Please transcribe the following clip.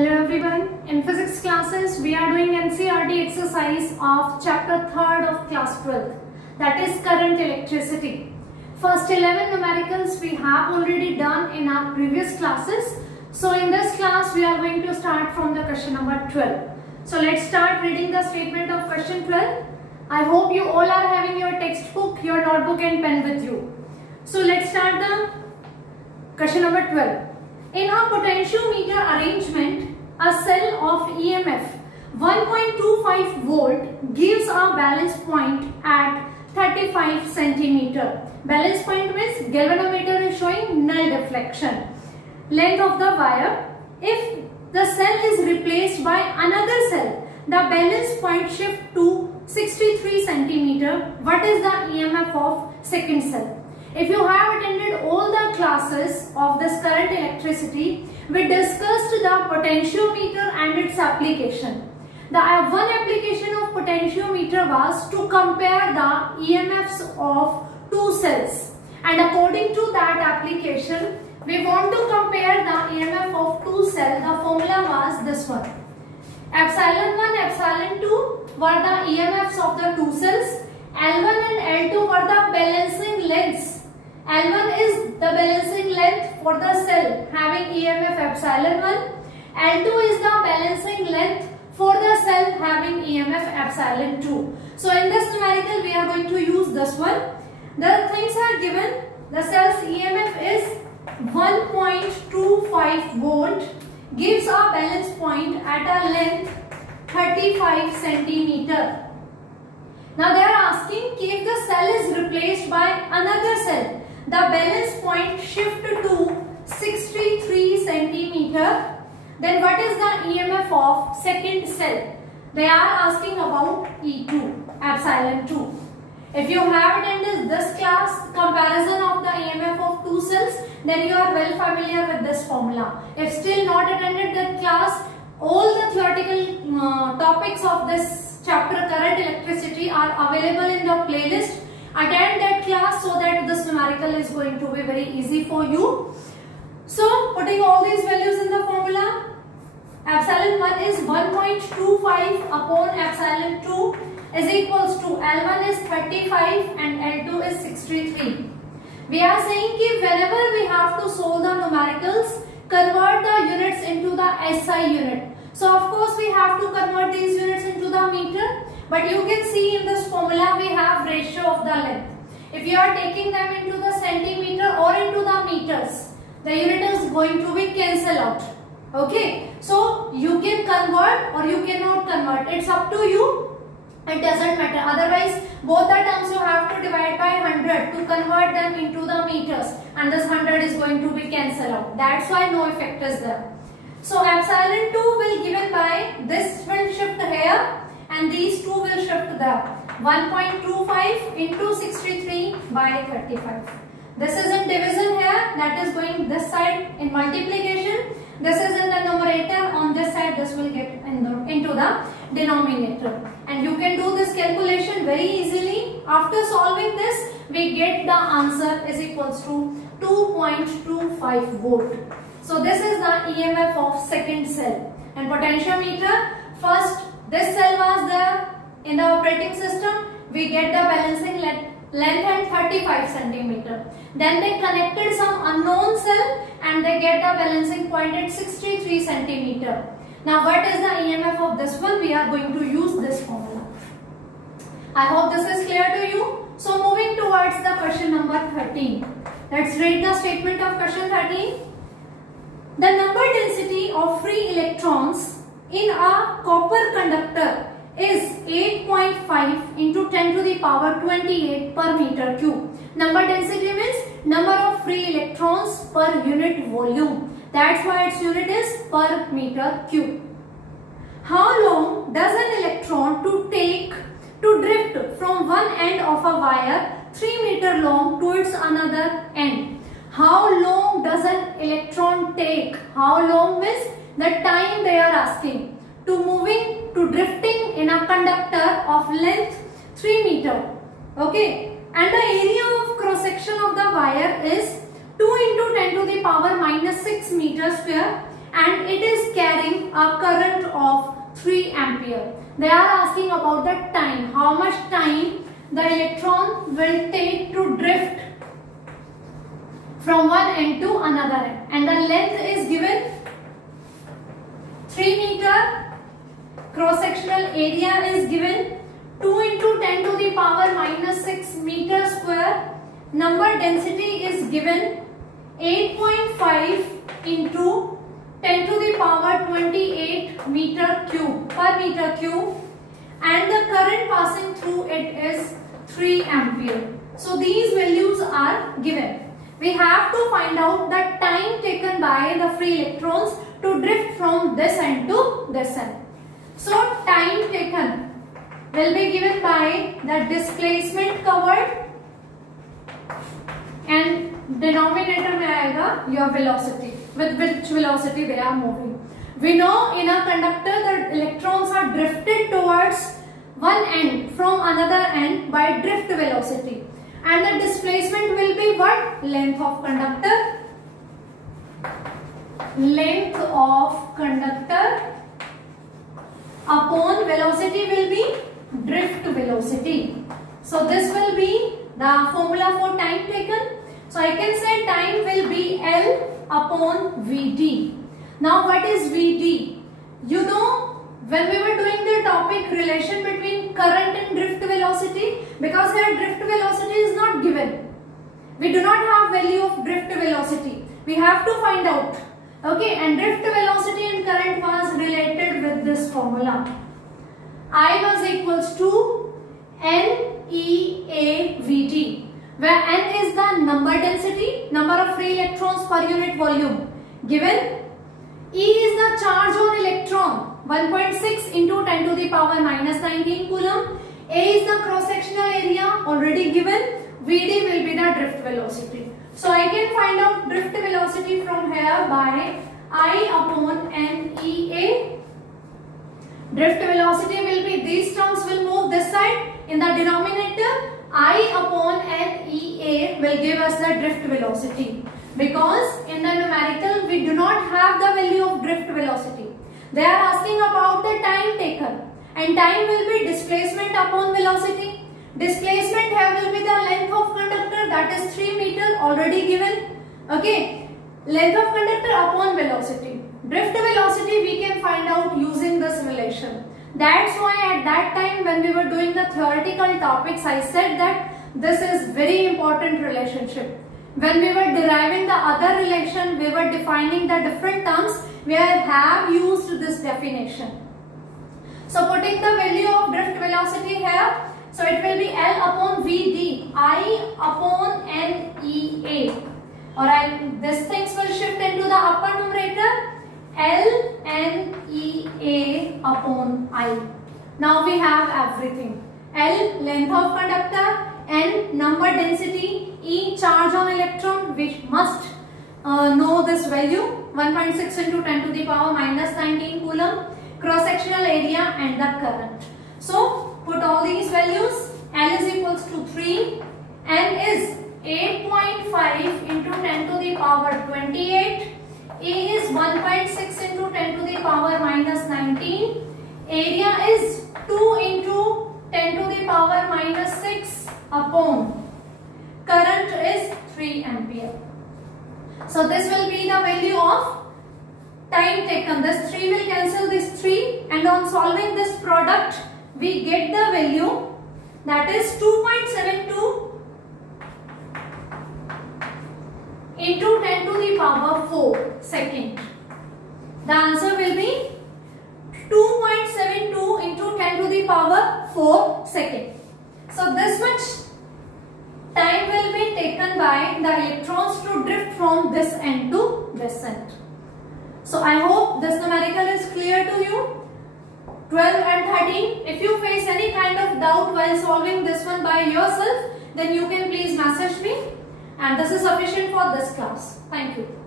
Hello everyone. In physics classes, we are doing NCERT exercise of chapter 3rd of class 12th, that is current electricity. First 11 numericals we have already done in our previous classes. So in this class, we are going to start from the question number 12. So let's start reading the statement of question 12. I hope you all are having your textbook, your notebook and pen with you. So let's start the question number 12. In a potentiometer arrangement, a cell of EMF 1.25 volt gives a balance point at 35 centimeter. Balance point means galvanometer is showing null deflection. Length of the wire. If the cell is replaced by another cell, the balance point shift to 63 centimeter. What is the EMF of second cell? If you have attended all the classes of this current electricity, we discussed the potentiometer and its application. The one application of potentiometer was to compare the EMFs of two cells. And according to that application, we want to compare the EMF of two cells. The formula was this one. Epsilon 1, epsilon 2 were the EMFs of the two cells. L1 and L2 were the balancing lengths. L1 is the balancing length for the cell having EMF epsilon 1. L2 is the balancing length for the cell having EMF epsilon 2. So in this numerical we are going to use this one. The things are given. The cell's EMF is 1.25 volt, gives a balance point at a length 35 centimeter. Now they are asking if the cell is replaced by another cell, the balance point shift to 63 centimeter. Then what is the EMF of second cell? They are asking about E2, epsilon 2. If you have attended this class, comparison of the EMF of two cells, then you are well familiar with this formula. If still not attended that class, all the theoretical topics of this chapter current electricity are available in the playlist. Attend that class so that this numerical is going to be very easy for you. So putting all these values in the formula, epsilon 1 is 1.25 upon epsilon 2 is equals to L1 is 35 and L2 is 63. We are saying that whenever we have to solve the numericals, convert the units into the SI unit. So of course we have to convert these units into the meter. But you can see in this formula we have ratio of the length. If you are taking them into the centimeter or into the meters, the unit is going to be cancelled out. Okay. So you can convert or you cannot convert. It's up to you. It doesn't matter. Otherwise, both the terms you have to divide by 100 to convert them into the meters. And this 100 is going to be cancelled out. That's why no effect is there. So epsilon 2 will given by this will shift here. And these two will shift there. 1.25 into 63 by 35. This is in division here. That is going this side in multiplication. This is in the numerator. On this side, this will get into the denominator. And you can do this calculation very easily. After solving this, we get the answer is equals to 2.25 volt. So this is the EMF of second cell. And potentiometer, first this cell was there in the operating system. We get the balancing length at 35 centimeter. Then they connected some unknown cell and they get the balancing point at 63 centimeter. Now what is the EMF of this one? We are going to use this formula. I hope this is clear to you. So moving towards the question number 13. Let's read the statement of question 13. The number density of free electrons in a copper conductor is 8.5 into 10 to the power 28 per meter cube. Number density means number of free electrons per unit volume. That's why its unit is per meter cube. How long does an electron take to drift from one end of a wire 3 meter long towards another end? How long does an electron take? How long means the time they are asking to drifting in a conductor of length 3 meter. Okay. And the area of cross section of the wire is 2 into 10 to the power minus 6 meter square and it is carrying a current of 3 ampere. They are asking about the time, how much time the electron will take to drift from one end to another end, and the length is given 3 meter, cross sectional area is given 2 into 10 to the power minus 6 meter square, number density is given 8.5 into 10 to the power 28 meter cube per meter cube, and the current passing through it is 3 ampere. So these values are given. We have to find out the time taken by the free electrons to drift from this end to this end. So time taken will be given by the displacement covered, and denominator में आएगा your velocity, with which velocity they are moving. We know in a conductor the electrons are drifted towards one end from another end by drift velocity, and the displacement will be what? Length of conductor. Length of conductor upon velocity will be drift velocity. So this will be the formula for time taken. So I can say time will be L upon Vd. Now what is Vd? You know, when we were doing the topic relation between current and drift velocity, because here drift velocity is not given. We do not have value of drift velocity. We have to find out. Okay, and drift velocity and current was related with this formula. I was equals to NEAVD, where N is the number density, number of free electrons per unit volume given. E is the charge on electron, 1.6 into 10 to the power minus 19 coulomb. A is the cross sectional area already given. Vd will be the drift velocity. So I can find out drift velocity from here by I upon NEA. Drift velocity will be, these terms will move this side. In the denominator, I upon NEA will give us the drift velocity, because in the numerical we do not have the value of drift velocity. They are asking about the time taken, and time will be displacement upon velocity. Displacement here will be the length of conductor, that is 3 meter already given. Okay, length of conductor upon velocity. Drift velocity we can find out using this relation. That's why at that time when we were doing the theoretical topics, I said that this is very important relationship. When we were deriving the other relation, we were defining the different terms, we have used this definition. So putting the value of drift velocity here, so it will be L upon Vd, I upon NEA. Alright, these things will shift into the upper numerator, L NEA upon I. Now we have everything. L, length of conductor, N, number density, E, charge on electron, which must know this value, 1.6 into 10 to the power minus 19 coulomb, cross sectional area and the current. So put all these values. L is equals to 3, N is 8.5 into 10 to the power 28, A is 1.6 into 10 to the power minus 19, area is 2 into 10 to the power minus 6 upon, current is 3 ampere. So this will be the value of time taken. This 3 will cancel this 3, and on solving this product we get the value, that is 2.72 into 10 to the power 4 second. The answer will be 2.72 into 10 to the power 4 second. So this much time will be taken by the electrons to drift from this end to this end. So I hope this numerical is clear to you. 12 and 13. If you face any kind of doubt while solving this one by yourself, then you can please message me. And this is sufficient for this class. Thank you.